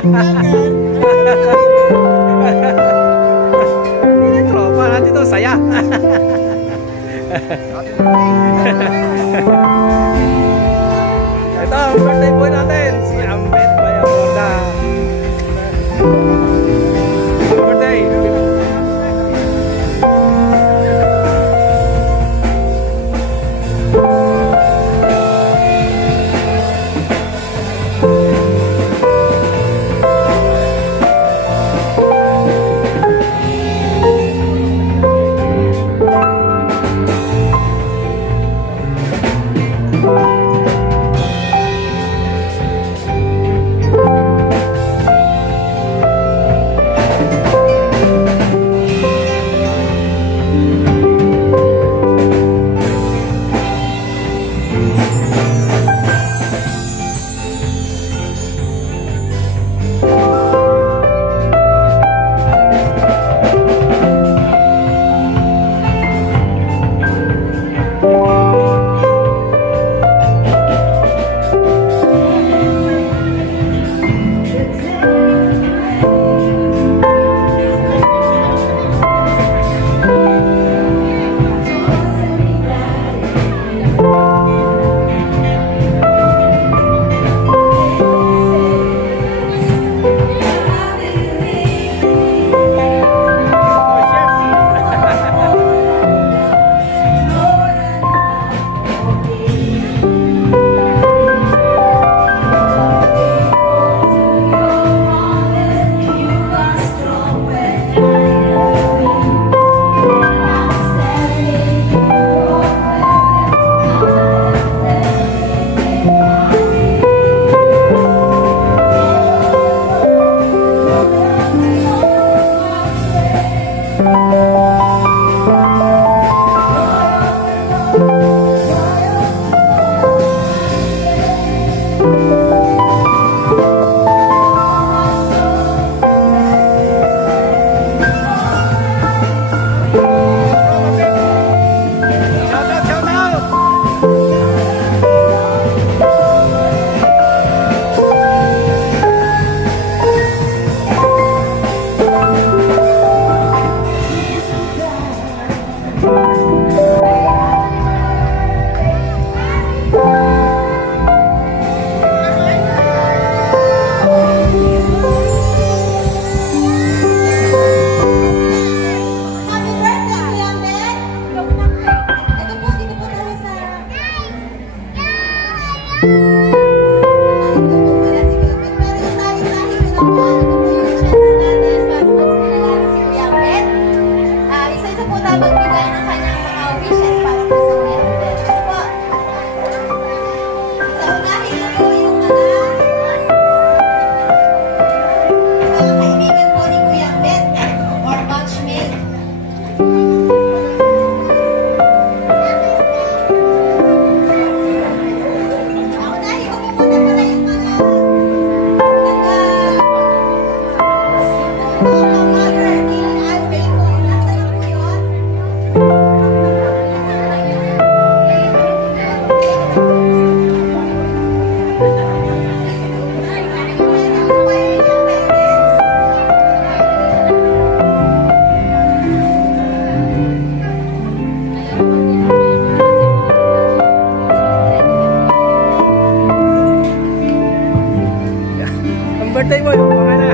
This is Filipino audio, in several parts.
Ini tropa nanti tuh saya. Ito ang birthday boy natin, si Ambet Bayamorda. Happy birthday! Birthday mo yung mga na.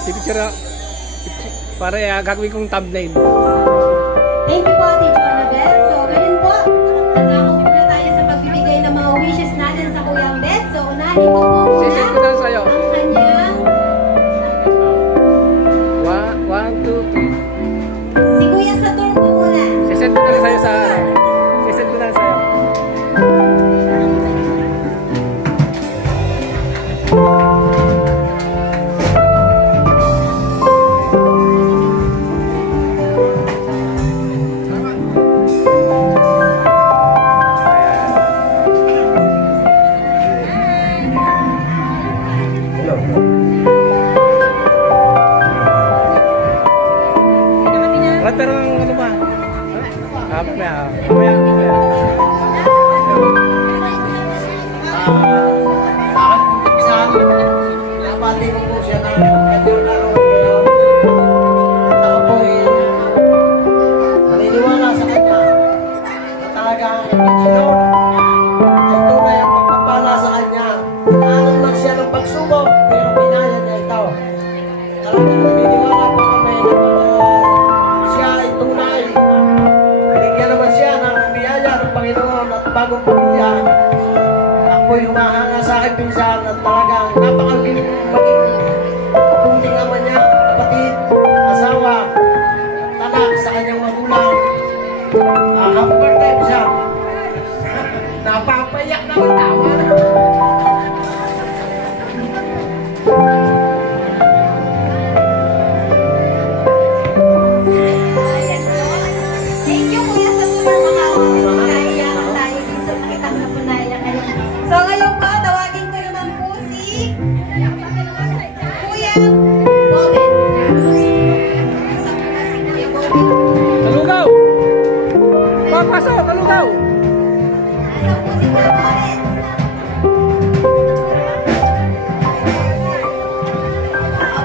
Pipicture para gagawin kong thumbnail. Thank you po, Teacher Annabel. So, ganun po. Nagkakapit na tayo sa pagbibigay ng mga wishes natin sa Kuya Ambet. So, unahin ko po muna Sisip ko na sa'yo. ang kanyang 1, 2, 3. si Kuya Saturn po muna. Sisip ko na sa'yo sa Sisip ko na sa'yo. Pero ano ba? Mamaya. Napati ko po siya ng kanyang araw. At ako po ay naniniwala sa kanya na talagang si Lord ay tunay ang pagpapala sa kanya. Inaalam lang siya ng pagsubok pero pinaya niya ito. Talagang naniniwala po kami na siya ay tunay. Binigyan naman siya ng biyaya ng Panginoon at bagong pamilya. Ako'y humahanga sa aking pinsan at talagang napakaging maging mabuting ama niya, kapatid, asawa, tanak sa kanyang magulang. Happy birthday, pinsan. Napapayak na ang tawa. Thank you, Kuya Saturn. Makakaiyak tayo dito. Nakita ko na po naiyak kayo. So, ngayon po, tawagin ko naman po si Kuya Bobet. Sa po si Kuya Bobet. Kalugaw! Papasok! Kalugaw! Sa po si Kuya Bobet.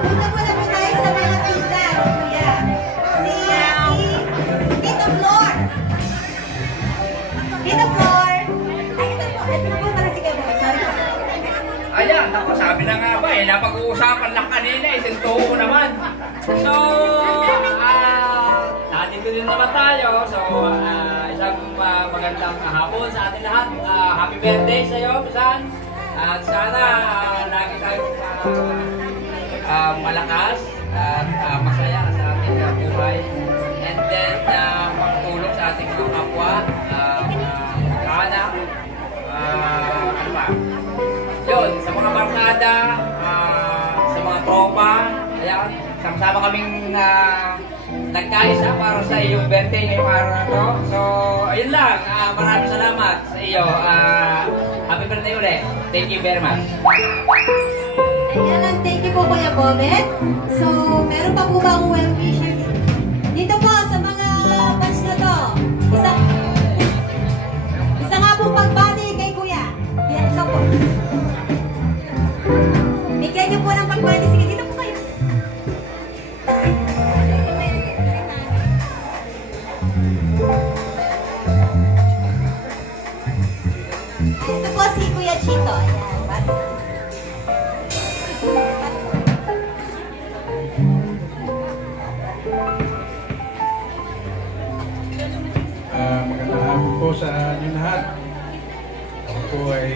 Punta po na po tayo sa mga tita, Kuya. Si Tita Flor. Tita Flor. Ay, ito po. Ito na po para si Kuya Bobet. Sorry po. Ayan, ako sabi na nga ba napag-uusapan lang kanina, isintuho ko naman. So, nandito din naman tayo. So, isang magandang hapon sa ating lahat. Happy birthday sa iyo, Pisan. At sana lagi tayong malakas at masaya sa ating buhay. And then, makatulong sa ating mga kapwa, anak, ano ba? Yun, sa mga barkada, sa mga tropa, ayan, sama-sama kaming nagkaisa para sa iyong birthday ngayong araw na to. So, ayun lang, maraming salamat sa iyo. Happy birthday ulit. Thank you very much. Ayan, thank you po Kuya Bobet. So, meron pa po ba akong well wishes? Dito po sa mga batch na to. Isa nga pong pagbati kay Kuya. Yan, ito po. Bigyan niyo po ng pagbati. Sige, dito po kayo. Ito po si Kuya Chito. Ayan, bati. Magandang hapon po sa inyo lahat. Ako po ay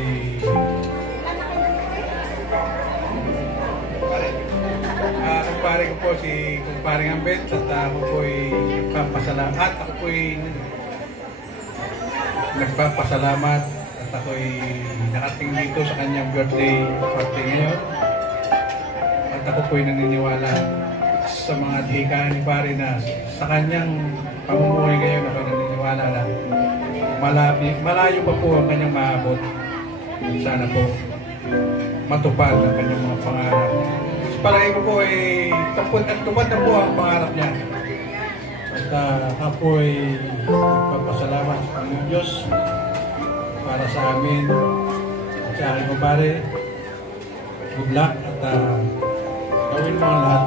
kumpare ko po si Kumparing Ambet at ako po ay nagpapasalamat. Ako po ay nagpapasalamat at ako ay nakating dito sa kanyang birthday party ngayon. At ako po ay naniniwala sa mga adhikain ni Pare na sa kanyang pamumuhay ngayon ako naniniwala na malayo pa po ang kanyang maabot. Sana po matupad ang kanyang mga pangarap. Palagi ko po ay tupad na po ang pangarap niya. At ako po ay papasalamat sa Panginoon Diyos para sa amin at sa aking kumpare. Good luck at gawin mo ang lahat.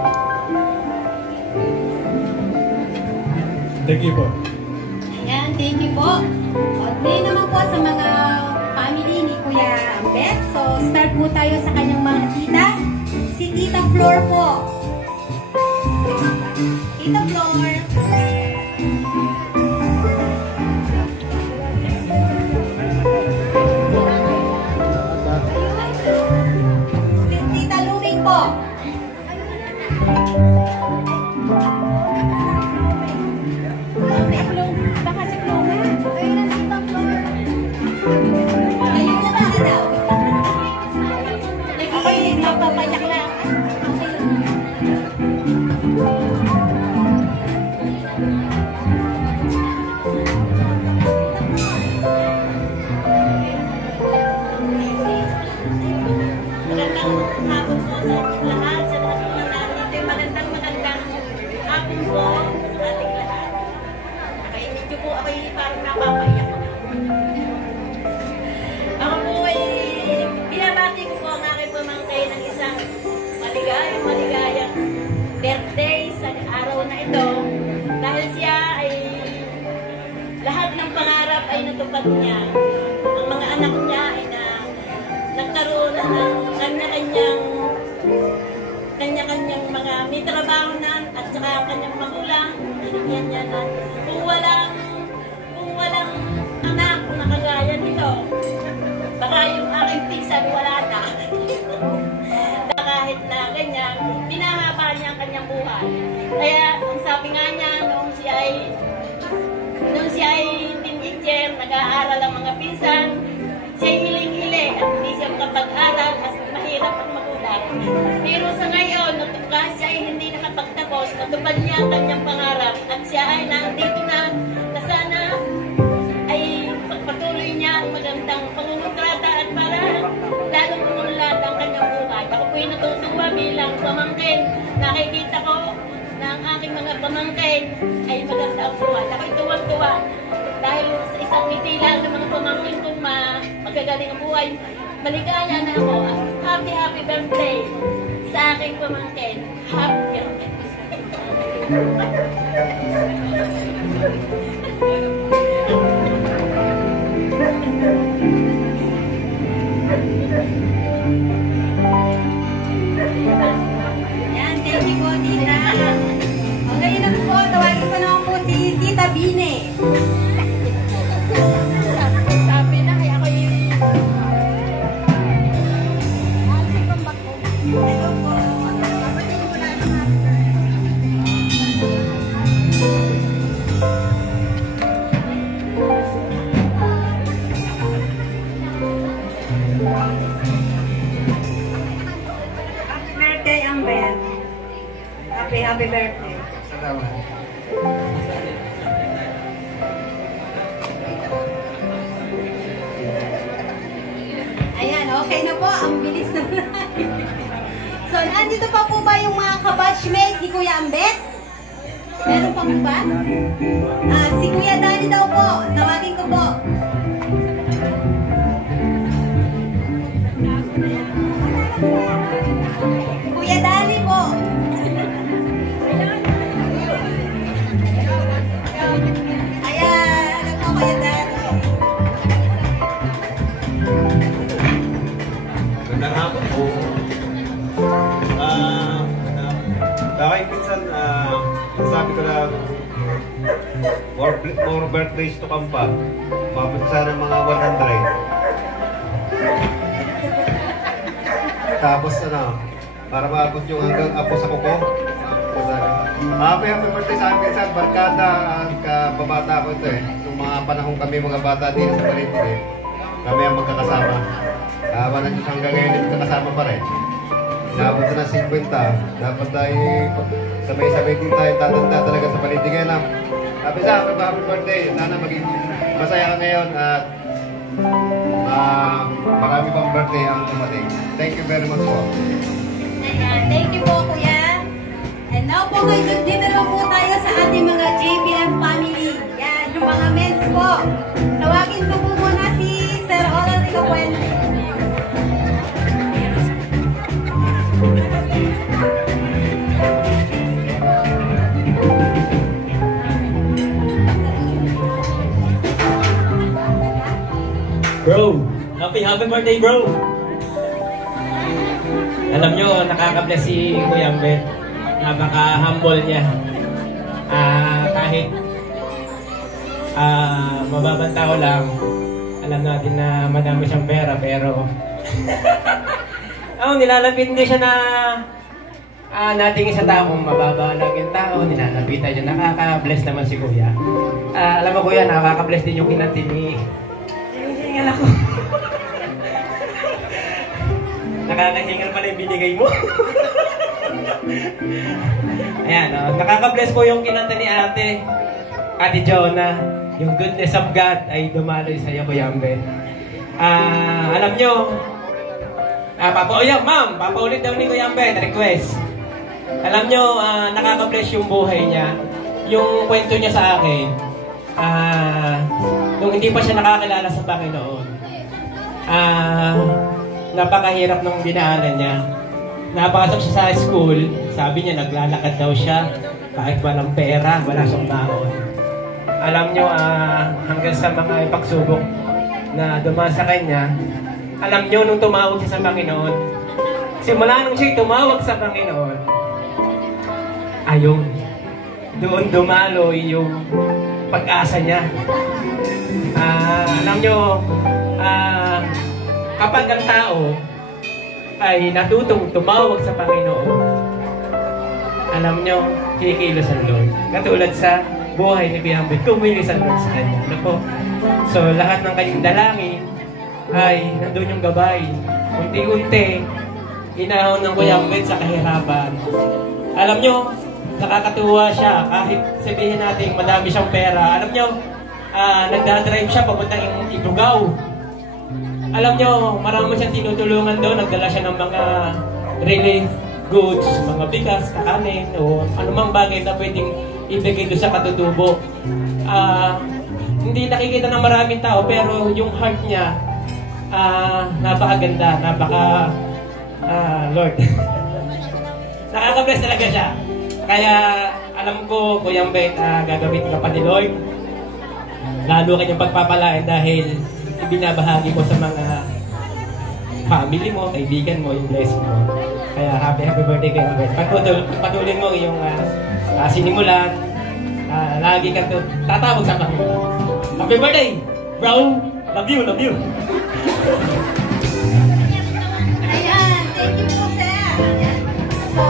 Thank you po. Ayan, thank you po. At ngayon naman po sa mga family ni Kuya Ambet. So, start po tayo sa kanyang mga tita. Si Tita Flor po. Tita Flor. Tita Luming po. Baka si Flora. Ayun na Tita Flor. Ayun na baka daw. Nag-iinig na papayak lang. Magandang hapon po sa lahat, sa lahat ng narito. Magandang hapon po sa ating lahat. Kaya medyo po ako'y parang napapaiyak na. Ako po ay binabati ko po ang aking pamangkin ng isang maligayang birthday sa araw na ito. Dahil siya ay lahat ng pangarap ay natupad niya. Ang mga anak niya ay nagkaroon ng kanya-kanyang mga may trabaho na at saka kanyang magulang, nalagyan niya na kung walang anak na kagaya nito, baka yung aking pinsan wala na. Kahit na ganyan, pinahaba niya ang kanyang buhay. Kaya ang sabi nga niya, nung siya ay teenager, nag-aaral ang mga pinsan, siya'y hiling-hili at hindi siya makapag-aral at mahirap ang magulang. Pero sa ngayon, natukas siya ay hindi nakapagtapos, natupad niya ang kanyang pangarap at siya ay nandito na sana ay pagpatuloy niya ang magandang pangungutrata at para lalong umunlad ang kanyang buhay. Ako po'y natutuwa bilang pamangkin. Nakikita ko na ang aking mga pamangkin ay maganda ang buhay. Ako'y tuwag-tuwa dahil sa isang ngiti lang ng mga pamangkin kong magagaling ang buhay. Maligaya na ako. Happy birthday sa aking pamangkin. Happy birthday. Yan, thank you po, Tita. Okay na po, tawagin ko naman po si Tita Bine. Sabi na, kaya ako yung... Hello po. Happy birthday, Ambet. Happy birthday. Salamat. Ayan, okay na po. Ang bilis na So, nandito pa po ba yung mga kabatchmate ni Kuya Ambet? Meron pa po ba? Si Kuya Danny daw po. Tawagin ko po. Kuya Danny po. Ayan, ano po Kuya Danny? Magandang hapon po. Dahil minsan, sabi ko lang, more birthdays to come pa. Mabot sana mga 100. Tapos para maabot yung hanggang apo sa kuko. Happy birthday sa akin minsan, barkada ang kababata ko ito eh. Nung mga panahon kami mga bata dito sa Balitig kami ang magkakasama. Awa na Diyos hanggang ngayon yung kakasama pa rin. Naabot na 50. Dapat tayo sabay-sabay din tayo tatanda talaga sa Balitigan lang. Sabi sa happy birthday. Sana maging masaya ka ngayon at marami pang birthday ang dumating. Thank you very much po. Ayan, thank you po Kuya. And now po ngayon, dito na po tayo sa ating mga JBM family. Yan, yung mga men's po. Tawagin ko po muna si Sir Oral Rico Puente. Bro, happy birthday bro! Alam nyo, nakaka-bless si Kuya Ambet. Napaka-humble niya. Kahit mababang tao lang, alam natin na madami siyang pera, pero nilalapit din siya na nating isa taong mababa lang yung tao, nilalapitan siya, nakaka-bless naman si Kuya. Alam mo Kuya, nakaka-bless din yung kinantin ni... Alam ko. Nakakahingal pala yung binigay mo. Ayan, nakaka-bless po yung kinanta ni Ate Jonah. Yung goodness of God ay dumaloy sa iyo, Kuya Ambet. Alam nyo, ma'am, papaulit daw ni Kuya Ambet, request. Alam nyo, nakaka-bless yung buhay niya. Yung kwento niya sa akin, nung hindi pa siya nakakilala sa Panginoon, napakahirap nung dinaanan niya. Napasok siya sa school, sabi niya naglalakad daw siya kahit walang pera, wala siyang baon. Alam nyo, hanggang sa mga pagsubok na dumaan sa kanya, alam nyo, nung tumawag siya sa Panginoon, simula nung siya tumawag sa Panginoon, ayun, doon dumaloy yung pag-asa niya. Alam nyo, kapag ang tao ay natutong tumawag sa Panginoon, alam nyo, kikilos ang Lord. Katulad sa buhay ni Kuya Ambet, kumilos ang Lord sa kanya. Ano po? So, lahat ng kanyang dalangin ay nandun yung gabay. Unti-unti, inahon ng Kuya Ambet sa kahirapan. Alam nyo, nakakatuwa siya. Kahit sabihin natin madami siyang pera. Alam nyo, nagdadrive siya papuntang Ibugaw. Alam nyo, marami siyang tinutulungan doon. Nagdala siya ng mga relief goods, mga bigas, kakanin, o anumang bagay na pwedeng ibigay doon sa katutubo. Hindi nakikita ng maraming tao, pero yung heart niya, napakaganda, Lord. Nakaka-bless talaga siya. Kaya alam ko, Kuya Ambet, gagawin ka pa ni Lord. Lalo kanyang pagpapalain dahil ibinabahagi mo sa mga family mo, kaibigan mo, yung blessing mo. Kaya happy birthday Kuya Ambet. Patuloy mo yung sinimulan. Lagi kang tatawag sa Panginoon. Happy birthday, bro! Love you, love you! Ayan, thank you po, sir. So,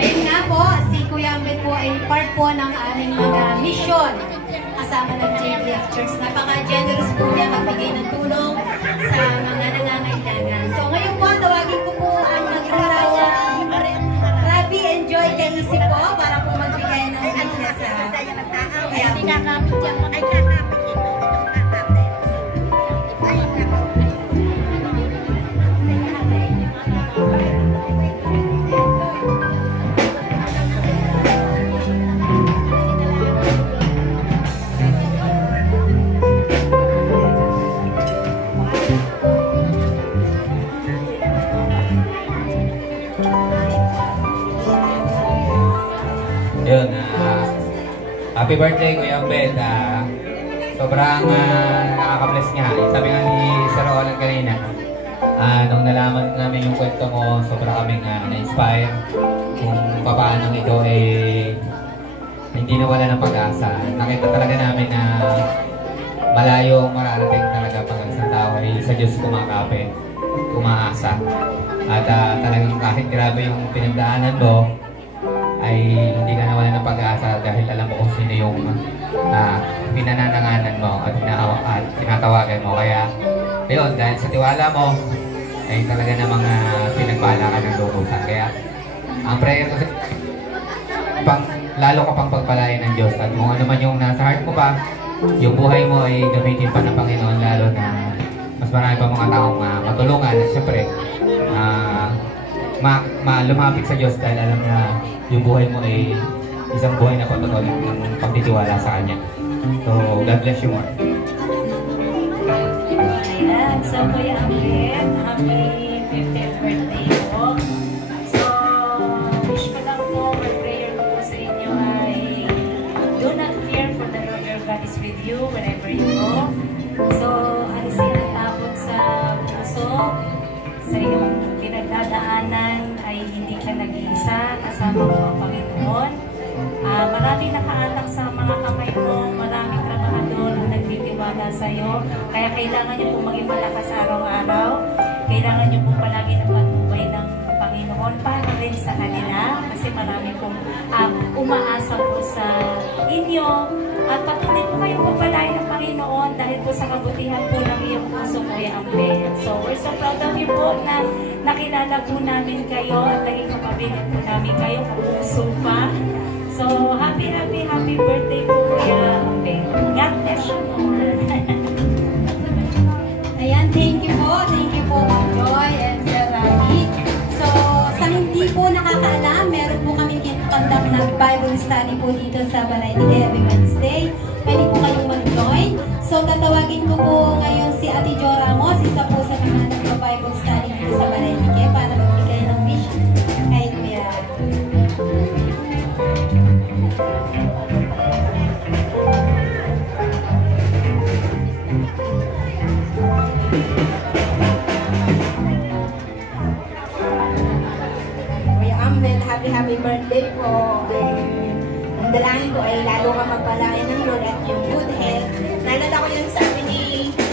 ayun nga po, si Kuya Ambet po ay part po ng aming mga mission kasama ng JDF Church. Napaka-generous po niya magbigay ng tulong sa mga nangangailangan. So, ngayon po, tawagin ko po ang mag-arawa Rabi Enjoy Kaisip po para po magbigay ng witness sa kaya po. Yun, happy birthday Kuya Ambet. Sobrang nakaka-bless nga. Sabi nga ni Sir Roland kanina, nung nalaman namin yung kwento mo, sobrang kaming na-inspire kung paano ikaw hindi nawala ng pag-asa. Nakita talaga namin na malayo mararating talaga pag ang isang tao ay sa Diyos kumakapit, kumaasa. At talagang kahit grabe yung pinagdaanan mo, ay hindi ka nawala ng pag-asa dahil alam mo kung sino yung pinanananganan mo at tinatawagan mo. Kaya, yun, dahil sa tiwala mo, ay talaga namang pinagpala ka ng lubusan. Kaya, ang prayer ko lalo ka pang pagpalain ng Diyos. At kung ano man yung nasa heart mo pa, yung buhay mo ay gamitin pa ng Panginoon, lalo na mas marami pa mga taong matulungan. At syempre, lumapit sa Diyos dahil alam na yung buhay mo ay isang buhay na patuloy ng pagtitiwala sa Kanya. So, God bless you more. Ayan, so Kuya Ambet, happy 50th birthday po. So, wish ko lang po, or prayer ko po sa inyo ay do not fear, for the Lord your God is with you wherever you go. So, alisin ang takot sa puso, sa iyong pinagdadaanan ay hindi ka nag-iisa. kasama mo ang Panginoon. Maraming nakaatak sa mga kamay mo, maraming trabahador ang nagtitiwala sa iyo. Kaya kailangan niyo po maging malakas araw-araw. Kailangan niyo po palagi na patnubay ng Panginoon para rin sa kanila. Kasi marami pong umaasa po sa inyo. At patuloy po kayong pagpalain ng Panginoon dahil po sa kabutihan po ng iyong puso, Kuya Ambet. So we're so proud of you po na nakilala po namin kayo at naging kapabilin po namin kayo, kapuso pa. So happy birthday po, Kuya Ambet. God bless you more. Ayan, thank you po, Ma'am Joy and Sir Ravi. So, sa hindi po nakakaalam, meron po kami conduct na Bible study po dito sa Balay-Ligay every Wednesday. Pwede po kayong mag-join. So, tatawagin ko po ngayon si Ate Jo Ramos, isa po sa mga nagpa-Bible study dito sa Balay-Ligay para magbigay ng wish kay Kuya. Happy birthday po. Ang dalangin ko ay lalo ka magpalain ng Lord at yung good health. Nalala ko yung sabi ni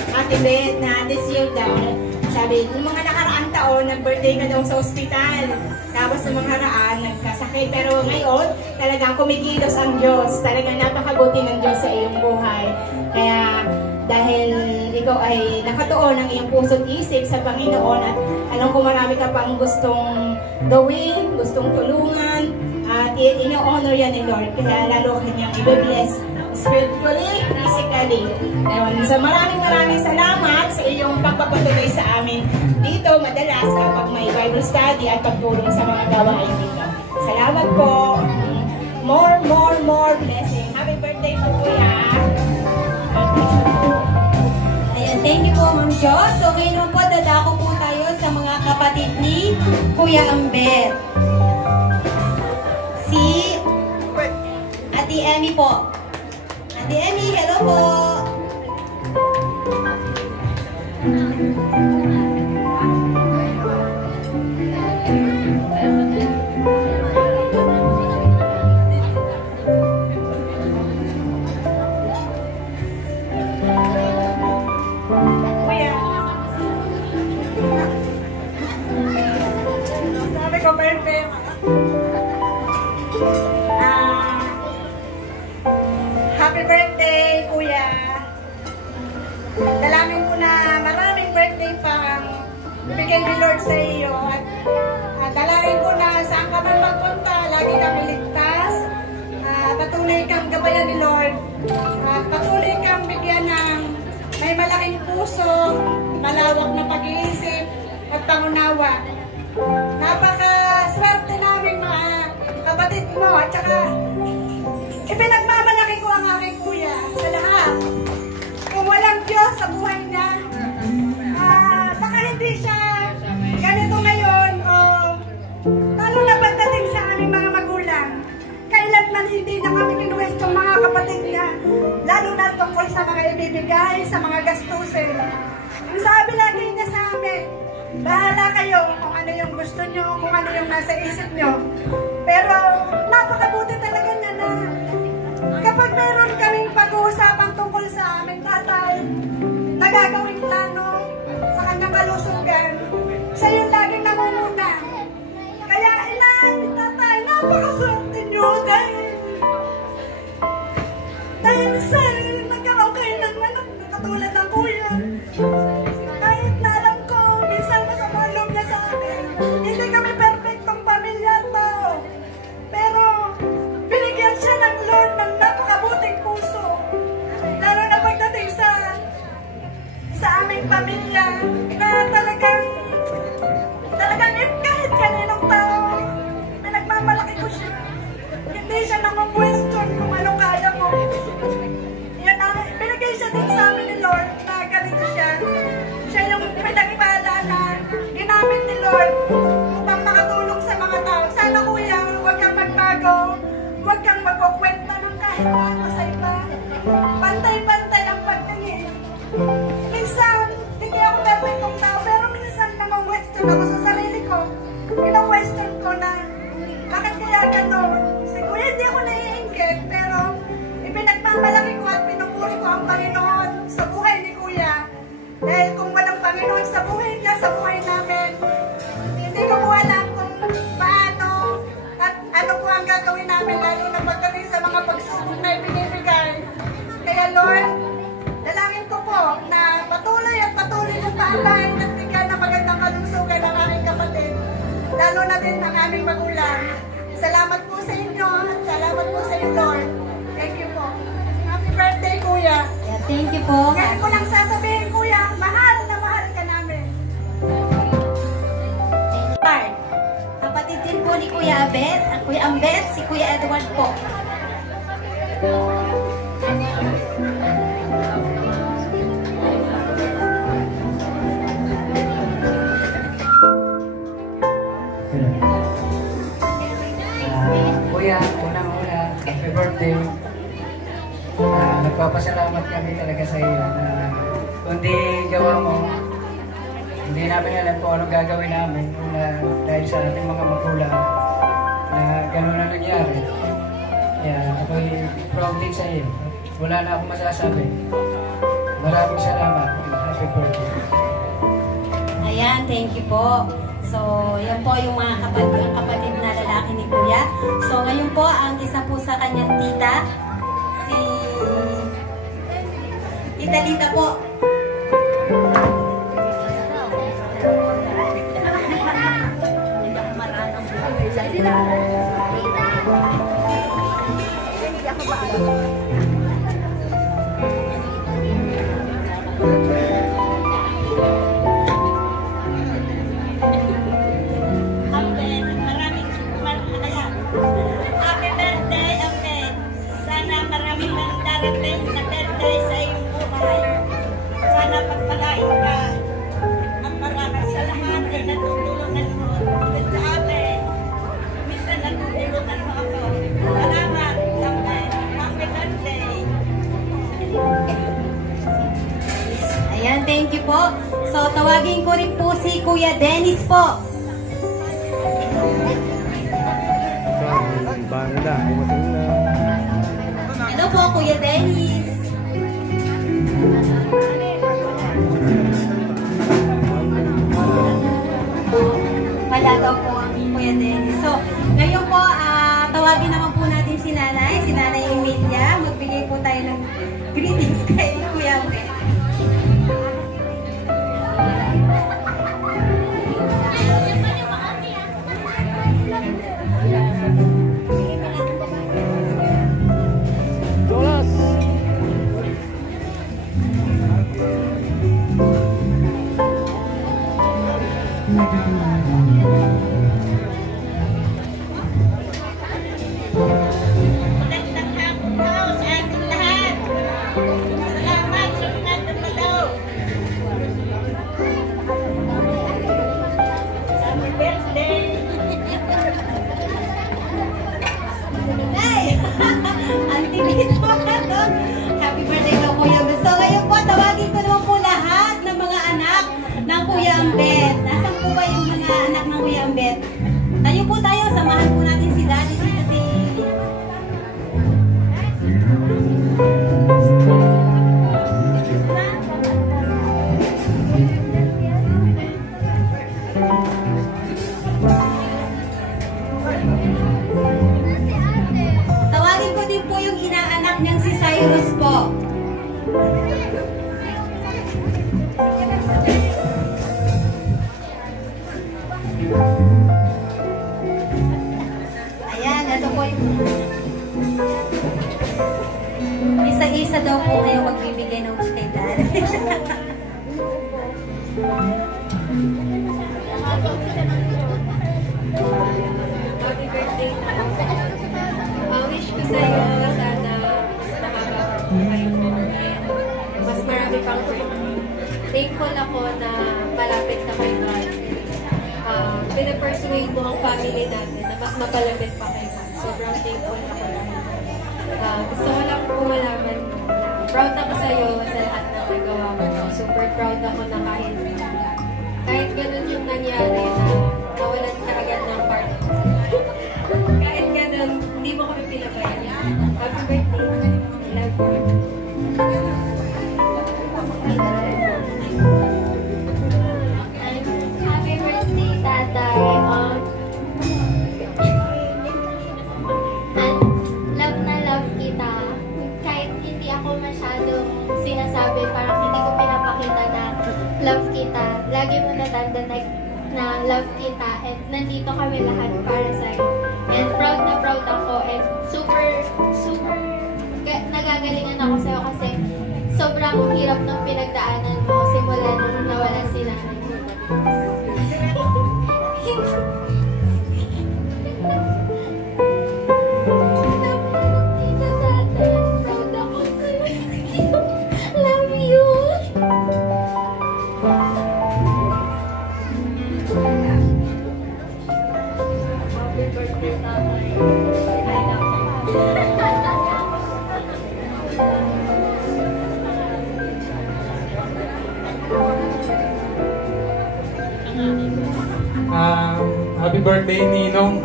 Ate Beth na this year daw, sabi, yung mga nakaraang taon, nag-birthday ka daw sa ospital. Tapos yung mga nakaraan, nagkasakit. Pero ngayon, talagang kumikilos ang Diyos. Talagang napakabuti ng Diyos sa iyong buhay. Kaya dahil ikaw ay nakatuon ng iyong puso't isip sa Panginoon at alam ko marami ka pang gustong gawin, gustong tulungan at ino-honor yan ni Lord. Kaya lalo kanyang i-bless spiritually, physically. So maraming salamat sa iyong pagpapatuloy sa amin dito madalas kapag may Bible study at pagtulong sa mga gawain dito. Salamat po. More blessing. Happy birthday po, Kuya. Ayan, thank you po, Ma'am Jo. So ngayon po, dadako po tayo sa mga kapatid ni Kuya Ambet. Si Ate Emmy po. Ate Emmy, hello po. Happy birthday, Kuya. Dalangin ko na maraming birthday pang ibigay ni Lord sa iyo. At dalangin ko na saan ka man magpunta, lagi kang ligtas. Patuloy kang gabayan ni Lord. At patuloy kang bigyan ng may malaking puso, malawak na pag-iisip at pangunawa. Napaka-swerte namin mga kapatid mo at saka ipinagmamalaki ko ang aking kuya sa lahat. Kung walang Diyos sa buhay niya, baka hindi siya ganito ngayon o lalo na pagdating sa aming mga magulang. Kailanman hindi na kami kinuwes yung mga kapatid niya, lalo na tungkol sa mga ibibigay, sa mga gastusin. Ang sabi lagi niya sa amin, bahala kayo kung ano yung gusto nyo, kung ano yung nasa isip nyo. Pero napakabuti talaga niya na kapag meron kaming pag-uusapan tungkol sa aming tatay, nagagawing plano sa kanyang kalusugan, siya yung laging namumuna. Kaya inay, tatay, napakaswerte nyo dahil sa nagkaroon kayo ng anak na katulad ng kuya. Kahit na alam ko, minsan masama loob niya sa akin. Hindi kami perfectong pamilya to. Pero binigyan siya ng Lord ng napakabuting puso. Lalo na pagdating sa aming pamilya na talagang kahit kaninong tao, pinagmamalaki ko siya. Salamat po sa inyo. Salamat po sa inyo, Lord. Thank you po. Happy birthday, Kuya. Yeah, thank you po. Ngayon ko lang sasabihin, Kuya, mahal na mahal ka namin. Kapatid din po ni Kuya Abet, ang Kuya Ambet, si Kuya Edward po. Kuya, unang-una, happy birthday. Nagpapasalamat kami talaga sa iyo na kundi gawa mo, hindi namin alam kung anong gagawin namin dahil sa ating mga magulang na gano'n na nangyari. Kaya ako'y proud din sa iyo. Wala na akong masasabi. Maraming salamat. Happy birthday. Ayan, thank you po. So, yan po yung mga kapatid na lalaki ni Kuya. So, ngayon po, ang isa po sa kanyang tita, si Tita Lita po. Happy birthday, Ambet. Sana marami pang darating na birthday sa iyong buhay. Sana pagpalain ka. Ang marami sa lahat ay natutulungan mo. At sa amin, minsan natutulungan mo ako. Salamat, Ambet. Happy birthday. Ayan, thank you po. So, tawagin ko rin po si Kuya Dennis po. Hello po, Kuya Dennis. Wala daw po ang Kuya Dennis. So, ngayon po, tawagin naman po natin si Nanay Emilia. Magbigay po tayo ng greetings kay Kuya Ambet. Magandang hapon po sa ating lahat. Salamat sa mga dumalaw. Happy birthday. Ay! Auntie Lito. Happy birthday daw, Kuya Ambet. So, ngayon po, tawagin ko naman po lahat ng mga anak ng Kuya Ambet. Nasaan po ba yung mga anak ng Kuya Ambet? Tayo po tayo, samahan po natin si Daddy dito si... Tawagin ko din po yung inaanak niyang si Cyrus po. Ayan, ito po yung... Isa-isa daw po kayo magbibigay ng wish kay Dad. Happy birthday. Wish ko sa'yo sana mas mahaba ang buhay mo and mas marami pang birthday. Thankful ako na malapit na kay God. Pinapersuade mo ang family natin na mas mapalapit pa kay God. Sobrang thankful ako lang. Gusto ko lang po malaman mo. Proud ako sa'yo sa lahat ng nagawa mo. Super proud ako na kahit ganun yung nangyari na nawalan ka agad ng part. Kahit ganun, hindi mo kami pinabayaan. Happy birthday. I love you. Happy birthday, Tatay. Love na love kita. Kahit hindi ako masyadong sinasabi, parang hindi ko pinapakita na love kita. Lagi mo natanda na love kita and nandito kami lahat para sa'yo. And proud Happy birthday, Ninong.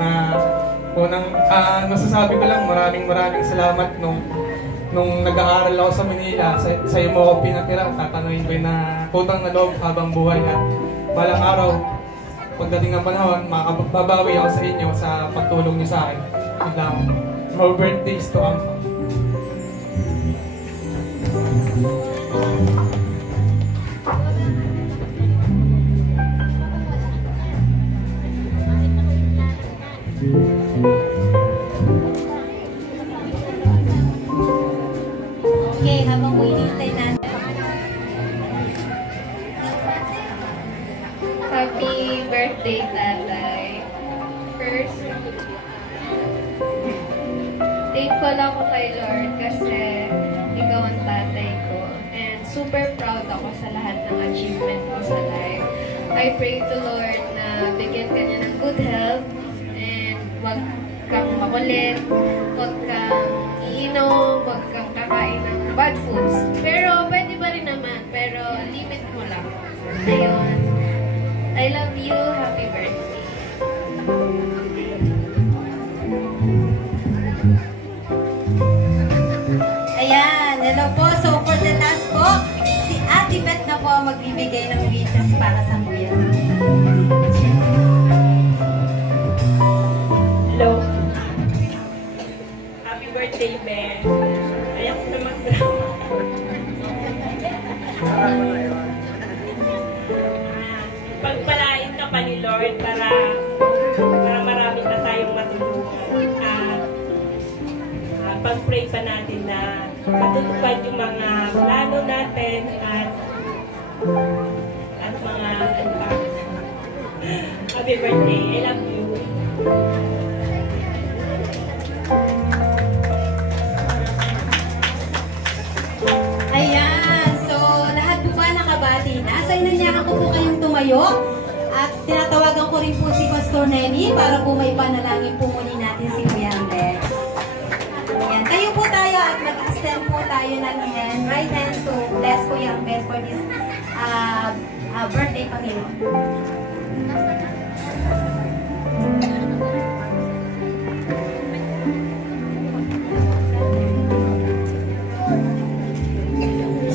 Masasabi ko lang, maraming salamat nung nag-aaral ako sa Manila. Sa'yo mo ako pinatira. Tatanungin ko yung utang na loob habang buhay. At balang araw, pagdating ng panahon, makababawi ako sa inyo sa pagtulong niyo sa akin. Yun lang. More birthdays to come. Okay, habang mo inintay natin. Happy birthday, Tatay. First, thankful ako kay Lord kasi ikaw ang tatay ko. And super proud ako sa lahat ng achievement ko sa life. I pray to Lord na bigyan ka niya ng good health and wag kang makulit, wag kang iinom, wag kang kakain ng bad foods. Pero pwede pa rin naman, pero limit mo lang. Ayun. I love you. Happy birthday. Ayan, hello po. So for the last po, si Ate Beth na po ang magbibigay ng wishes para sa kuya. Hello. Happy birthday, Ben. Ayaw ko na mag-drama. Pagpalain ka pa ni Lord para marami na tayong matulungan. At pag-pray pa natin na matutupad yung mga plano natin at mga ano pa. Happy birthday. I love you. Ayan, so lahat po ba nakabati na? So inanyakan ko po kayong tumayo at tinatawagan ko rin po si Pastor Nenny para po may panalangin po muli natin si Kuya Ambet. Ayan, tayo po tayo at mag-extend po tayo ng hand, right hand to bless Kuya Ambet for this birthday, Panginoon.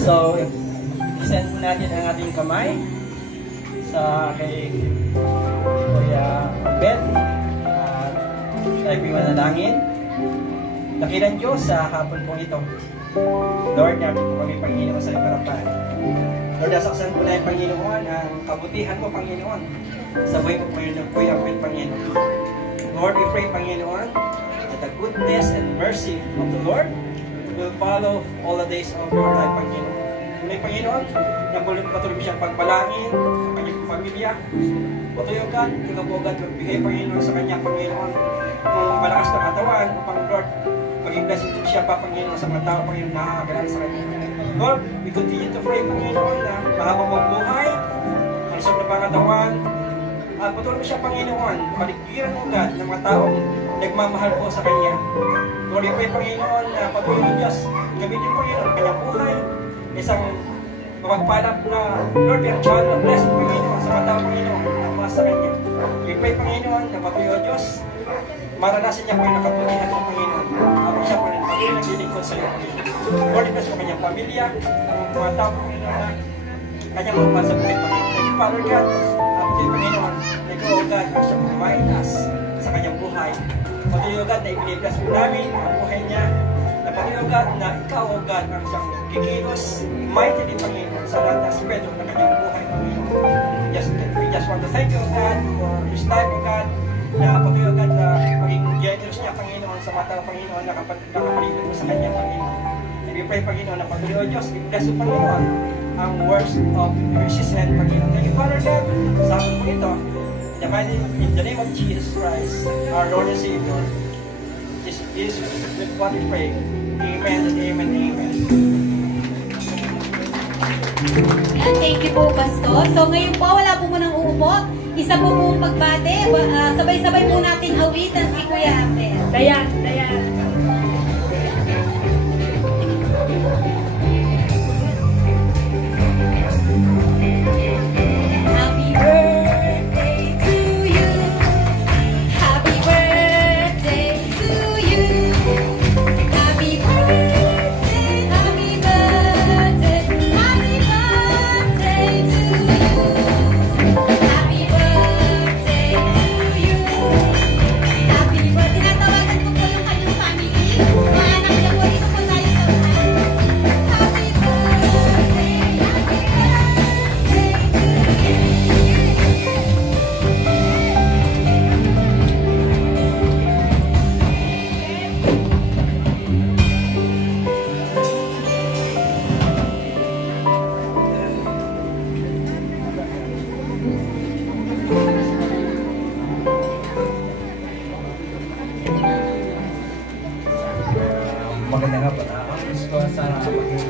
So, isend po natin ang ating kamay sa kay Kuya Beth at tayo po manalangin. Dakilan Diyos sa hapon po ito. Lord, natin po kami Panginoon sa iyong harapan. Lord, nasaksan po na yung Panginoon ang kabutihan mo, Panginoon, sa buhay po Panginoon, Kuya Beth, Panginoon. Lord, we pray, Panginoon, that the goodness and mercy of the Lord will follow all the days of your life, Panginoon. May Panginoon, na patuloy siyang pagpalangin sa kanyang pamilya. Patuloy God, ikaw po God, magbigay Panginoon sa kanyang Panginoon ng malakas na katawan upang Lord, maging blessing siya pa Panginoon sa mga tao Panginoon nakakagalan sa kanya. Lord, we continue to pray Panginoon na mahabang magbuhay, malusog na pangatawan, at patuloy siya Panginoon, paligpiran mo God ng mga taong nagmamahal po sa kanya. Lord, we pray Panginoon na patuloy ng Diyos, gamitin Panginoon ang kanyang buhay, isang mapagpalap na Lord, yung child na blessed Panginoon sa mga tao Panginoon na mga sa kanya. We pray Panginoon na patuloy ang Diyos, maranasan niya po yung nakaputihan ng Panginoon. Habang siya po rin patuloy naglilingkod sa iyo Panginoon. Lord, bless po kanyang pamilya, ang mga tao Panginoon na kanyang mga sa buhay Panginoon. Thank you Father God, patuloy Panginoon, na ikaw o God, ang siya po kumainas sa kanyang buhay. Patuloy o God na ibiniblas po namin ang buhay niya. Na patuloy o God na ikaw o God ang siyang kikilos, mightily Panginoon sa lahat ng aspeto ng kanyang buhay Panginoon. We just want to thank you o God for his life o God, na patuloy o God na maging generous niya Panginoon sa mga tao Panginoon na nakapalibot mo sa kanya Panginoon. And we pray Panginoon na patuloy o Diyos, i-bless o Panginoon ang words of riches and Panginoon. Thank you Father God sa akin po ito. In the name of Jesus Christ, our Lord and Savior, is with what we pray. Amen and amen and amen. Thank you po, Pastor. So ngayon po, wala po munang uupo. isa po pong pagbate. Sabay-sabay po natin awitan si Kuya Ambet. Dayan, dayan. Happy birthday to you. Happy birthday to you. Happy birthday, happy birthday, happy birthday to you. Happy birthday to you. Happy birthday. Tinatawagan ko po yung kanyang family. Mga anak niya po, dito po tayo sa unahan. Happy birthday, happy Maganda nga po na ang gusto ko sana maging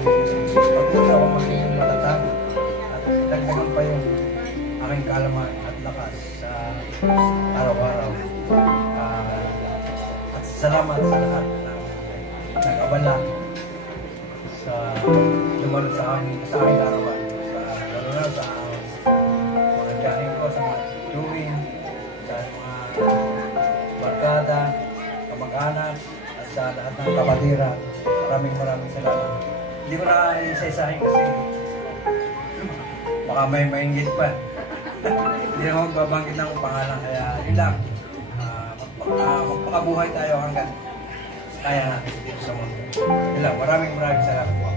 matatag at dagdagan pa yung aking kaalaman at lakas sa araw-araw. At salamat sa lahat na nag-abala sa lumalot sa aking arawan. Lalo na sa mga jaring ko, sa mga tuwing, sa mga barkada, kamag-anak, sa lahat ng kapatira. Maraming salamat. Hindi ko na isa-isahin kasi baka may mainggit pa. Hindi na magbabanggit ng pangalan. Kaya yun lang. Magpakabuhay tayo hanggang kaya natin dito sa mundo. Yun lang. Maraming salamat po.